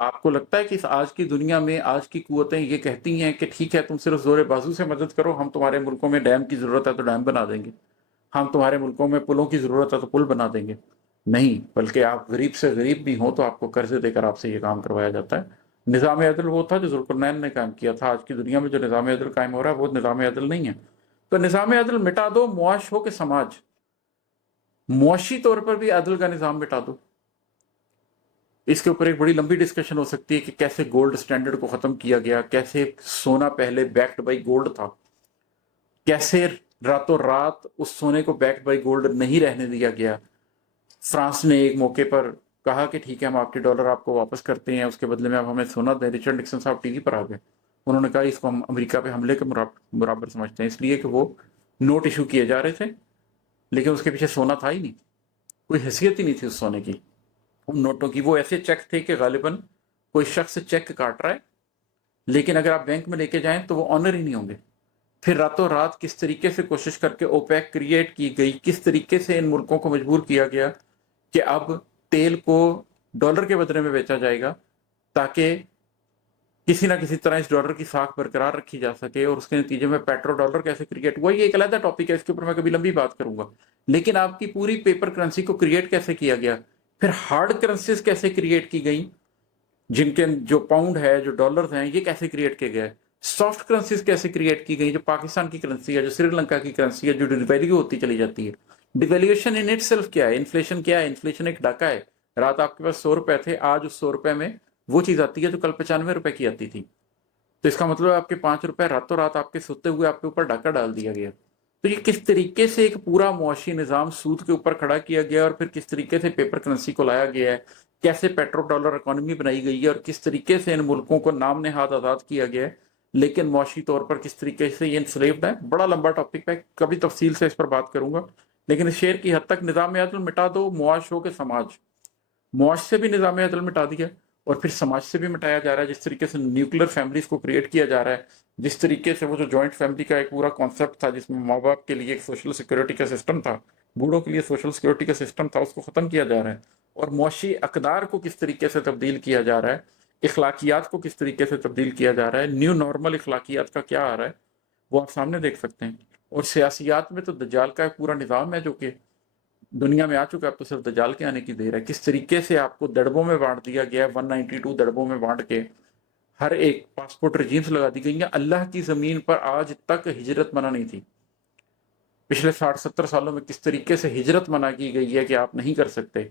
آپ کو لگتا ہے کہ اس آج کی دنیا میں آج کی قوتیں یہ کہتی ہیں کہ ٹھیک ہے تم صرف زور بازو سے مدد کرو، ہم تمہارے ملکوں میں ڈیم کی ضرورت ہے تو ڈیم بنا دیں گے، ہم تمہارے ملکوں میں پلوں کی ضرورت ہے تو پل بنا دیں گے؟ نہیں، بلکہ آپ غریب سے غریب بھی ہوں تو آپ کو قرضے دے کر آپ سے یہ کام کروایا جاتا ہے۔ نظام عدل وہ تھا جو ذوالقرنین نے قائم کیا تھا، آج کی دنیا میں جو نظام عدل قائم ہو رہا ہے وہ نظام عدل نہیں ہے۔ تو نظام عدل مٹا دو، معاش ہو کہ سماج، معاشی طور پر بھی عدل کا نظام مٹا دو۔ اس کے اوپر ایک بڑی لمبی ڈسکشن ہو سکتی ہے کہ کیسے گولڈ سٹینڈرڈ کو ختم کیا گیا، کیسے سونا پہلے بیکڈ بائی گولڈ تھا، کیسے راتوں رات اس سونے کو بیکڈ بائی گولڈ نہیں رہنے دیا گیا۔ فرانس نے ایک موقع پر کہا کہ ٹھیک ہے ہم آپ کے ڈالر آپ کو واپس کرتے ہیں، اس کے بدلے میں آپ ہمیں سونا دیں۔ رچرڈ نکسن صاحب ٹی وی پر آ گئے، انہوں نے کہا اس کو ہم امریکہ پہ حملے کے برابر سمجھتے ہیں، اس لیے کہ وہ نوٹ ایشو کیے جا رہے تھے لیکن اس کے پیچھے سونا تھا ہی نہیں، کوئی حیثیت ہی نہیں تھی اس سونے کی، ان نوٹوں کی۔ وہ ایسے چیک تھے کہ غالباً کوئی شخص چیک کاٹ رہا ہے لیکن اگر آپ بینک میں لے کے جائیں تو وہ آنر ہی نہیں ہوں گے۔ پھر راتوں رات کس طریقے سے کوشش کر کے اوپیک کریٹ کی گئی، کس طریقے سے ان ملکوں کو مجبور کیا گیا کہ اب تیل کو ڈالر کے بدلے میں بیچا جائے گا تاکہ کسی نہ کسی طرح اس ڈالر کی ساکھ برقرار رکھی جا سکے، اور اس کے نتیجے میں پیٹرو ڈالر کیسے کریٹ ہوا یہ ایک علیحدہ ٹاپک ہے، اس کے اوپر میں کبھی لمبی بات کروں گا۔ لیکن آپ کی پوری پیپر کرنسی کو کریٹ کیسے کیا گیا، پھر ہارڈ کرنسیز کیسے کریٹ کی گئی، جن کے جو پاؤنڈ ہے جو ڈالرز ہیں یہ کیسے کریٹ کیے گئے، سافٹ کرنسیز کیسے کریٹ کی گئی، جو پاکستان کی کرنسی ہے، جو سری لنکا کی کرنسی ہے، جو ڈیویلیو ہوتی چلی جاتی ہے۔ ڈیویلیویشن ان اٹ سیلف کیا ہے، انفلیشن کیا ہے؟ انفلیشن ایک ڈاکہ ہے۔ رات آپ کے پاس 100 روپے تھے، آج اس 100 روپے میں وہ چیز آتی ہے جو کل 95 روپے کی آتی تھی، تو اس کا مطلب آپ کے 5 روپے راتوں رات آپ کے سوتے ہوئے آپ کے اوپر ڈاکہ ڈال دیا گیا۔ تو یہ کس طریقے سے ایک پورا معاشی نظام سود کے اوپر کھڑا کیا گیا، اور پھر کس طریقے سے پیپر کرنسی کو لایا گیا ہے، کیسے پیٹرو ڈالر اکانومی بنائی گئی ہے، اور کس طریقے سے ان ملکوں کو نام نہاد آزاد کیا گیا ہے لیکن معاشی طور پر کس طریقے سے یہ انسلیوڈ ہے۔ بڑا لمبا ٹاپک ہے، کبھی تفصیل سے اس پر بات کروں گا، لیکن اس شعر کی حد تک نظام عدل مٹا دو، معاش ہو کے سماج، معاش سے بھی نظام عدل مٹا دیا اور پھر سماج سے بھی مٹایا جا رہا ہے۔ جس طریقے سے نیوکلیر فیملیز کو کریٹ کیا جا رہا ہے، جس طریقے سے وہ جو جوائنٹ فیملی کا ایک پورا کانسیپٹ تھا جس میں ماں باپ کے لیے ایک سوشل سیکورٹی کا سسٹم تھا، بوڑھوں کے لیے سوشل سیکورٹی کا سسٹم تھا، اس کو ختم کیا جا رہا ہے۔ اور معاشی اقدار کو کس طریقے سے تبدیل کیا جا رہا ہے، اخلاقیات کو کس طریقے سے تبدیل کیا جا رہا ہے، نیو نارمل اخلاقیات کا کیا آ رہا ہے وہ آپ سامنے دیکھ سکتے ہیں۔ اور سیاسیات میں تو دجال کا ایک پورا نظام ہے جو کہ دنیا میں آ چکا ہے، اب تو صرف دجال کے آنے کی دیر ہے۔ کس طریقے سے آپ کو دڑبوں میں بانٹ دیا گیا ہے، 192 دڑبوں میں بانٹ کے ہر ایک پاسپورٹ رجیمز لگا دی گئی ہیں۔ اللہ کی زمین پر آج تک ہجرت منع نہیں تھی، پچھلے 60-70 سالوں میں کس طریقے سے ہجرت منع کی گئی ہے کہ آپ نہیں کر سکتے۔